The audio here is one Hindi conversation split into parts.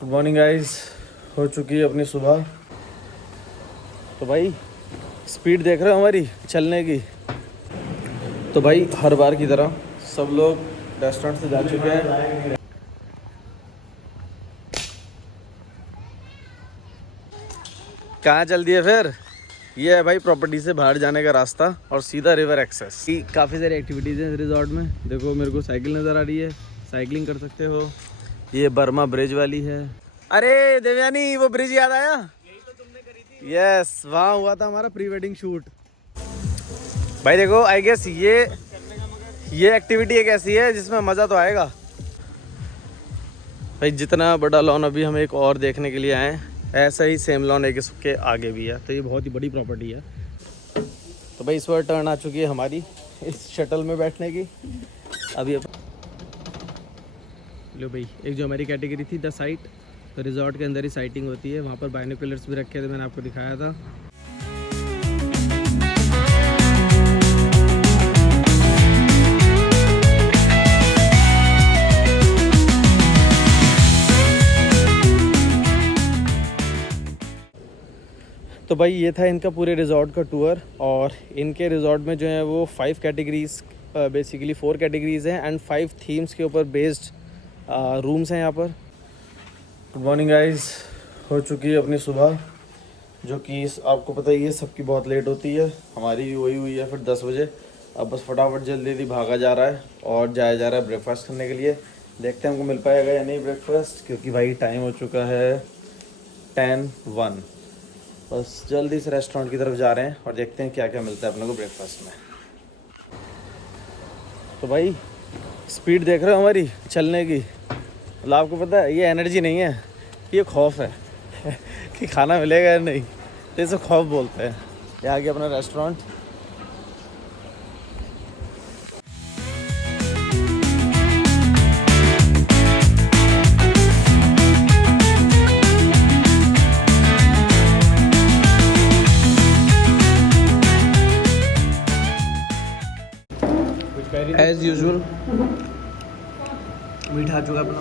Good morning guys. हो चुकी है अपनी सुबह। तो भाई स्पीड देख रहे हो हमारी चलने की। तो भाई हर बार की तरह सब लोग रेस्टोरेंट से जा चुके हैं। कहाँ चल दिए फिर? ये है भाई प्रॉपर्टी से बाहर जाने का रास्ता और सीधा रिवर एक्सेस। काफ़ी सारी एक्टिविटीज़ हैं इस रिजॉर्ट में। देखो मेरे को साइकिल नज़र आ रही है, साइकिलिंग कर सकते हो। ये बर्मा ब्रिज वाली है। अरे देवयानी, वो ब्रिज याद आया? यही तो तुमने करी थी। यस, वहाँ हुआ था हमारा प्री वेडिंग शूट। भाई देखो, आई गेस ये एक्टिविटी एक ऐसी है जिसमें मज़ा तो आएगा। भाई जितना बड़ा लॉन अभी हम एक और देखने के लिए आए हैं, ऐसा ही सेम लॉन एक इसके आगे भी है। तो ये बहुत ही बड़ी प्रॉपर्टी है। तो भाई इस बार टर्न आ चुकी है हमारी इस शटल में बैठने की। अभी लो भाई, एक जो हमारी कैटेगरी थी द साइट, तो रिजॉर्ट के अंदर ही साइटिंग होती है। वहाँ पर बाइनोकुलर्स भी रखे थे, मैंने आपको दिखाया था। तो भाई ये था इनका पूरे रिजॉर्ट का टूर। और इनके रिजॉर्ट में जो है वो 5 कैटेगरीज, बेसिकली 4 कैटेगरीज़ हैं एंड 5 थीम्स के ऊपर बेस्ड रूम्स हैं यहाँ पर। Good morning guys. हो चुकी है अपनी सुबह, जो कि आपको पता ही है सबकी बहुत लेट होती है। हमारी भी वही हुई है फिर 10 बजे। अब बस फटाफट जल्दी जल्दी भागा जा रहा है और जाया जा रहा है ब्रेकफास्ट करने के लिए। देखते हैं हमको मिल पाएगा या नहीं ब्रेकफास्ट, क्योंकि भाई टाइम हो चुका है 10:01। बस जल्दी से रेस्टोरेंट की तरफ जा रहे हैं और देखते हैं क्या क्या मिलता है अपने को ब्रेकफास्ट में। तो भाई स्पीड देख रहे हो हमारी चलने की। मतलब आपको पता है ये एनर्जी नहीं है, ये खौफ है कि खाना मिलेगा या नहीं। तो इसे खौफ बोलते हैं। ये आ गया अपना रेस्टोरेंट। एज यूजुअल मीठा आ चुका अपना।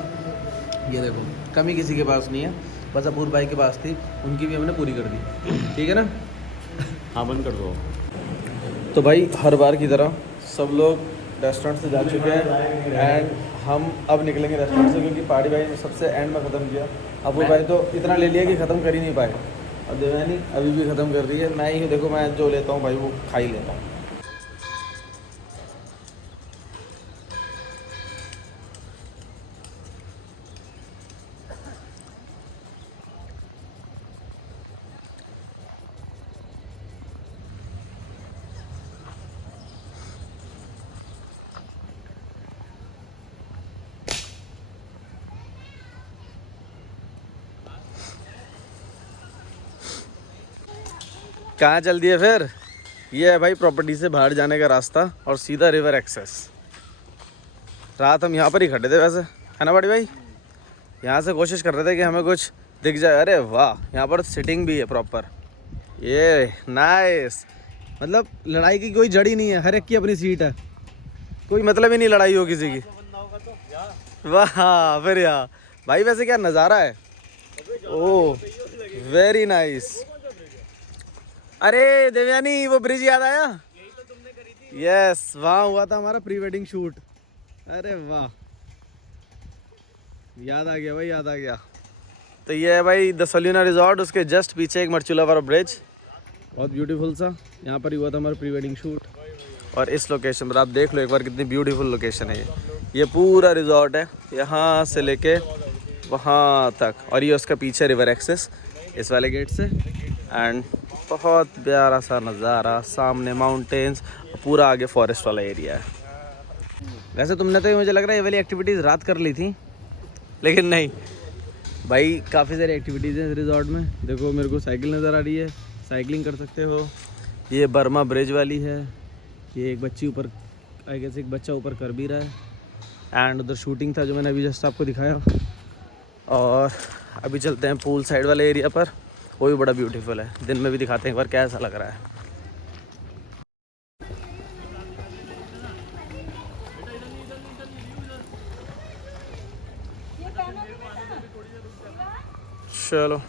ये देखो, कमी किसी के पास नहीं है, बस अपूर भाई के पास थी, उनकी भी हमने पूरी कर दी। ठीक है ना? हाँ, बंद कर दो। तो भाई हर बार की तरह सब लोग रेस्टोरेंट से जा चुके हैं एंड हम अब निकलेंगे रेस्टोरेंट से, क्योंकि पार्टी भाई ने सबसे एंड में ख़त्म किया। अपूर भाई तो इतना ले लिया कि ख़त्म कर ही नहीं पाए। और देवयानी अभी भी ख़त्म कर रही है। मैं ही देखो, मैं जो लेता हूँ भाई वो खा ही लेता हूँ। कहाँ चल दिए फिर? ये है भाई प्रॉपर्टी से बाहर जाने का रास्ता और सीधा रिवर एक्सेस। रात हम यहाँ पर ही खड़े थे वैसे, है ना बड़ी भाई? यहाँ से कोशिश कर रहे थे कि हमें कुछ दिख जाए। अरे वाह, यहाँ पर सिटिंग भी है प्रॉपर। ये नाइस। मतलब लड़ाई की कोई जड़ ही नहीं है, हर एक की अपनी सीट है। कोई मतलब ही नहीं लड़ाई हो किसी की। वाह फिर यार भाई, वैसे क्या नज़ारा है। Oh very nice. अरे देवयानी, वो ब्रिज याद आया? यही तो तुमने करी थी। यस, वहाँ हुआ था हमारा प्री वेडिंग शूट। अरे वाह, याद आ गया भाई, याद आ गया। तो ये है भाई द सलूना रिजॉर्ट, उसके जस्ट पीछे एक मर्चुलावारा ब्रिज, बहुत ब्यूटीफुल सा। यहाँ पर ही हुआ था हमारा प्री वेडिंग शूट। और इस लोकेशन पर आप देख लो एक बार कितनी ब्यूटीफुल लोकेशन है ये पूरा रिजॉर्ट है, यहाँ से लेके वहाँ तक। और ये उसका पीछे रिवर एक्सेस इस वाले गेट से। एंड बहुत प्यारा सा नज़ारा, सामने माउंटेन्स, पूरा आगे फॉरेस्ट वाला एरिया है। वैसे तुमने तो मुझे लग रहा है ये वाली एक्टिविटीज़ रात कर ली थी, लेकिन नहीं भाई, काफ़ी सारी एक्टिविटीज़ हैं इस रिजॉर्ट में। देखो मेरे को साइकिल नज़र आ रही है, साइकिलिंग कर सकते हो। ये बर्मा ब्रिज वाली है। ये एक बच्ची ऊपर, आई गेस एक बच्चा ऊपर कर भी रहा है। एंड उधर शूटिंग था जो मैंने अभी जस्ट आपको दिखाया। और अभी चलते हैं पूल साइड वाले एरिया पर, वो भी बड़ा ब्यूटीफुल है। दिन में भी दिखाते हैं एक बार कैसा लग रहा है। चलो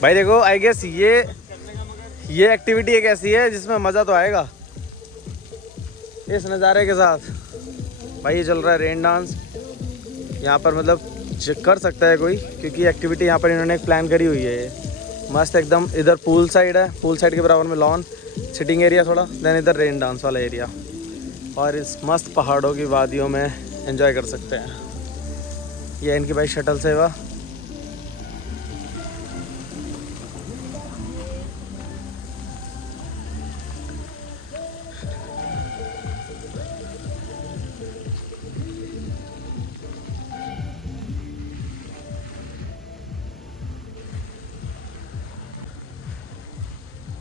भाई देखो, आई गेस ये एक्टिविटी एक ऐसी है जिसमें मज़ा तो आएगा इस नज़ारे के साथ। भाई ये चल रहा है रेन डांस यहाँ पर, मतलब कर सकता है कोई, क्योंकि एक्टिविटी यहाँ पर इन्होंने एक प्लान करी हुई है। ये मस्त एकदम, इधर पूल साइड है, पूल साइड के बराबर में लॉन सिटिंग एरिया थोड़ा, देन इधर रेन डांस वाला एरिया, और इस मस्त पहाड़ों की वादियों में एंजॉय कर सकते हैं। ये इनकी भाई शटल सेवा।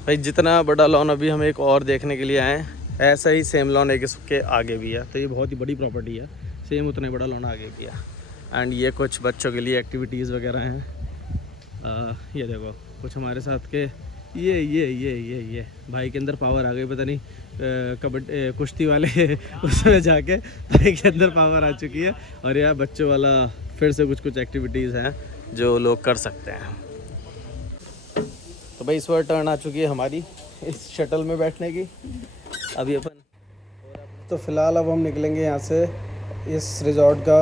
भाई जितना बड़ा लॉन अभी हम एक और देखने के लिए आए हैं, ऐसा ही सेम लॉन एक इसके आगे भी है। तो ये बहुत ही बड़ी प्रॉपर्टी है, सेम उतने बड़ा लॉन आगे भी है। एंड ये कुछ बच्चों के लिए एक्टिविटीज़ वगैरह हैं। ये देखो कुछ हमारे साथ के ये भाई के अंदर पावर आ गई, पता नहीं कबड्डी कुश्ती वाले उसमें जाके भाई के अंदर पावर आ चुकी है। और यह बच्चों वाला फिर से कुछ एक्टिविटीज़ हैं जो लोग कर सकते हैं। तो भाई इस बार टर्न आ चुकी है हमारी इस शटल में बैठने की। अभी अपन तो फ़िलहाल अब हम निकलेंगे यहाँ से, इस रिजॉर्ट का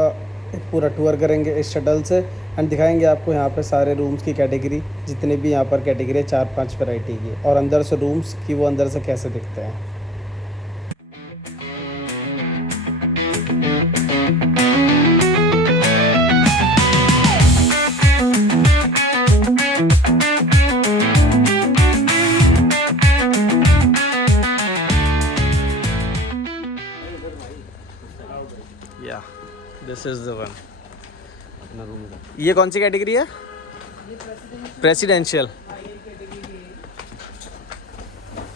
एक पूरा टूर करेंगे इस शटल से, एंड दिखाएंगे आपको यहाँ पे सारे रूम्स की कैटेगरी, जितने भी यहाँ पर कैटेगरी है 4-5 वैरायटी की, और अंदर से रूम्स की वो अंदर से कैसे दिखते हैं। This is the one. ये कौन सी कैटेगरी है? प्रेसिडेंशियल।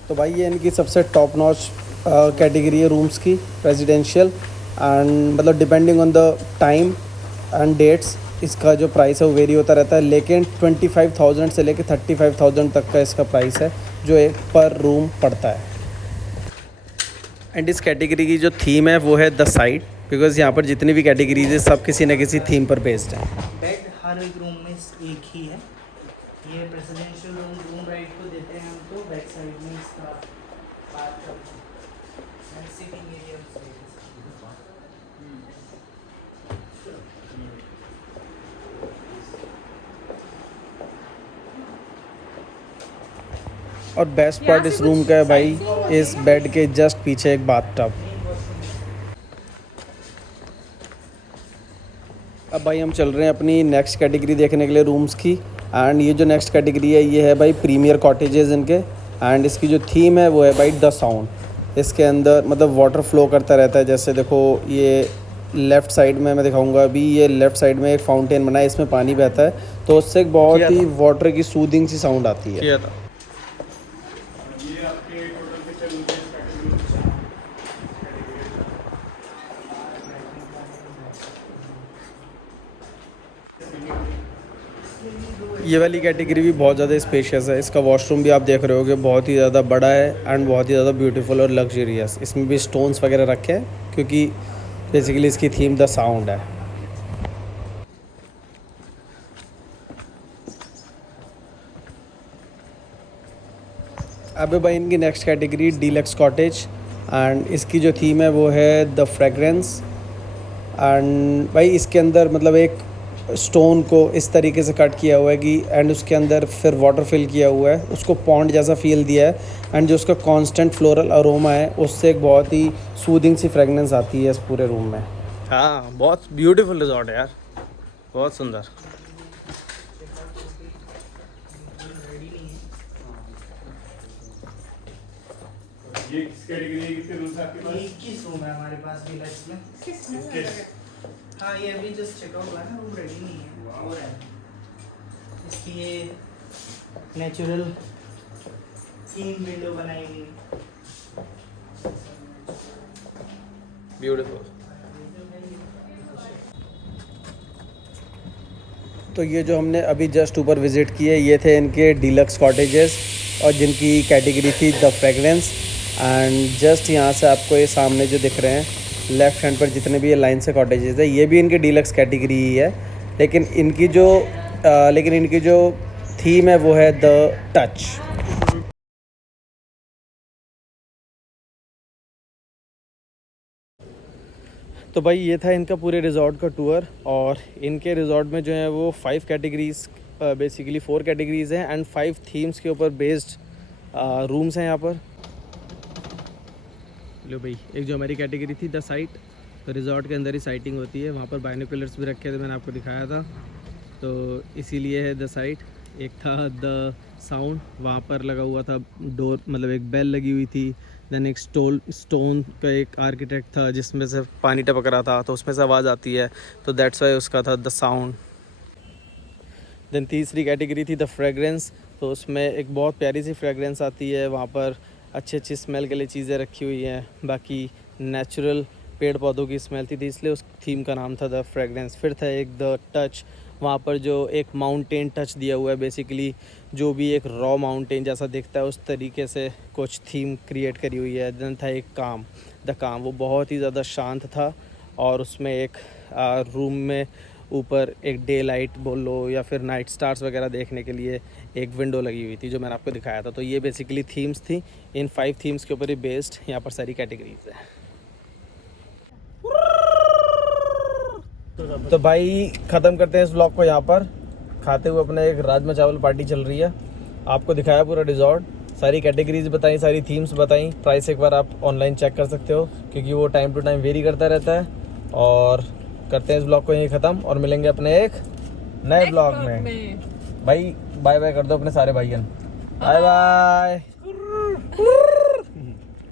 तो भाई ये इनकी सबसे टॉप नॉच कैटेगरी है रूम्स की, प्रेसिडेंशियल। एंड मतलब depending on the time and dates इसका जो प्राइस है वो वेरी होता रहता है, लेकिन 25,000 से लेकर 35,000 तक का इसका प्राइस है जो एक पर रूम पड़ता है। एंड इस कैटेगरी की जो थीम है वो है द साइड, बिकॉज यहाँ पर जितनी भी कैटेगरीज है सब किसी न किसी थीम पर बेस्ड है। बेड हर एक रूम में एक ही है। ये प्रेसिडेंशियल रूम राइट को देते हैं हमको, बैक साइड में इसका बाथटब एंड सिटिंग एरिया। और बेस्ट पार्ट इस रूम का है भाई, इस बेड के जस्ट पीछे एक बाथटब। अब भाई हम चल रहे हैं अपनी नेक्स्ट कैटेगरी देखने के लिए रूम्स की। एंड ये जो नेक्स्ट कैटेगरी है ये है भाई प्रीमियर कॉटेजेस इनके। एंड इसकी जो थीम है वो है भाई द साउंड। इसके अंदर मतलब वाटर फ्लो करता रहता है, जैसे देखो ये लेफ़्ट साइड में मैं दिखाऊंगा अभी, ये लेफ़्ट साइड में एक फाउंटेन बना है, इसमें पानी बहता है, तो उससे एक बहुत ही वाटर की सूदिंग सी साउंड आती है। ये वाली कैटेगरी भी बहुत ज़्यादा स्पेशियस है। इसका वॉशरूम भी आप देख रहे होगे, बहुत ही ज़्यादा बड़ा है एंड बहुत ही ज़्यादा ब्यूटीफुल और लग्जरियस। इसमें भी स्टोन्स वगैरह रखे हैं क्योंकि बेसिकली इसकी थीम द साउंड है। अब भाई इनकी next category deluxe cottage, and इसकी जो थीम है वो है द फ्रेगरेंस। एंड भाई इसके अंदर मतलब एक स्टोन को इस तरीके से कट किया हुआ है कि एंड उसके अंदर फिर वाटर फिल किया हुआ है, उसको पॉन्ड जैसा फील दिया है, एंड जो उसका कांस्टेंट फ्लोरल अरोमा है उससे एक बहुत ही सूदिंग सी फ्रेगनेंस आती है इस पूरे रूम में। हाँ, बहुत ब्यूटीफुल रिजॉर्ट है यार, बहुत सुंदर। ये किस कैटेगरी के रूम है आपके पास? 21 रूम है हमारे पास डीलक्स में। हाँ ये अभी जस्ट चेकआउट हुआ है ना, रूम रेडी नहीं है, हो रहा है। इसकी ये नेचुरल थीम विंडो बनाई हुई। ब्यूटीफुल। तो ये जो हमने अभी जस्ट ऊपर विज़िट किए, ये थे इनके डीलक्स कॉटेजेस और जिनकी कैटेगरी थी द फ्रेगरेंस। एंड जस्ट यहाँ से आपको ये सामने जो दिख रहे हैं लेफ़्ट हैंड पर जितने भी ये लाइन से कॉटेजेस है, ये भी इनके डीलक्स कैटेगरी ही है। लेकिन इनकी जो थीम है वो है द टच। तो भाई ये था इनका पूरे रिज़ॉर्ट का टूर। और इनके रिज़ॉर्ट में जो है वो 5 कैटेगरीज़, बेसिकली 4 कैटेगरीज़ हैं एंड 5 थीम्स के ऊपर बेस्ड रूम्स हैं यहाँ पर। लो भाई, एक जो हमारी कैटेगरी थी द साइट, तो रिज़ॉर्ट के अंदर ही साइटिंग होती है, वहाँ पर बाइनोकुलर्स भी रखे थे, मैंने आपको दिखाया था, तो इसीलिए है द साइट। एक था द साउंड, वहाँ पर लगा हुआ था डोर, मतलब एक बेल लगी हुई थी। देन एक स्टोन का एक आर्किटेक्ट था जिसमें से पानी टपक रहा था, तो उसमें से आवाज़ आती है, तो दैट्स वाई उसका था द साउंड। देन तीसरी कैटेगरी थी द फ्रेगरेंस, तो उसमें एक बहुत प्यारी सी फ्रेगरेंस आती है, वहाँ पर अच्छी स्मेल के लिए चीज़ें रखी हुई हैं, बाकी नेचुरल पेड़ पौधों की स्मेल थी, इसलिए उस थीम का नाम था द फ्रेगरेंस। फिर था एक द टच, वहाँ पर जो एक माउंटेन टच दिया हुआ है, बेसिकली जो भी एक रॉ माउंटेन जैसा दिखता है उस तरीके से कुछ थीम क्रिएट करी हुई है। देन था एक काम, द काम, वो बहुत ही ज़्यादा शांत था और उसमें एक रूम में ऊपर एक डे लाइट बोल लो या फिर नाइट स्टार्स वगैरह देखने के लिए एक विंडो लगी हुई थी जो मैंने आपको दिखाया था। तो ये बेसिकली थीम्स थी, इन 5 थीम्स के ऊपर ही बेस्ड यहाँ पर सारी कैटेगरीज है। तो भाई ख़त्म करते हैं इस व्लॉग को यहाँ पर, खाते हुए अपने एक राजमा चावल पार्टी चल रही है। आपको दिखाया पूरा रिजॉर्ट, सारी कैटेगरीज बताई, सारी थीम्स बताई, प्राइस एक बार आप ऑनलाइन चेक कर सकते हो क्योंकि वो टाइम टू टाइम वेरी करता रहता है। और करते हैं इस ब्लॉग को यहीं ख़त्म और मिलेंगे अपने एक नए ब्लॉग में। भाई बाय बाय कर दो अपने सारे भाइयों, बाय बाय।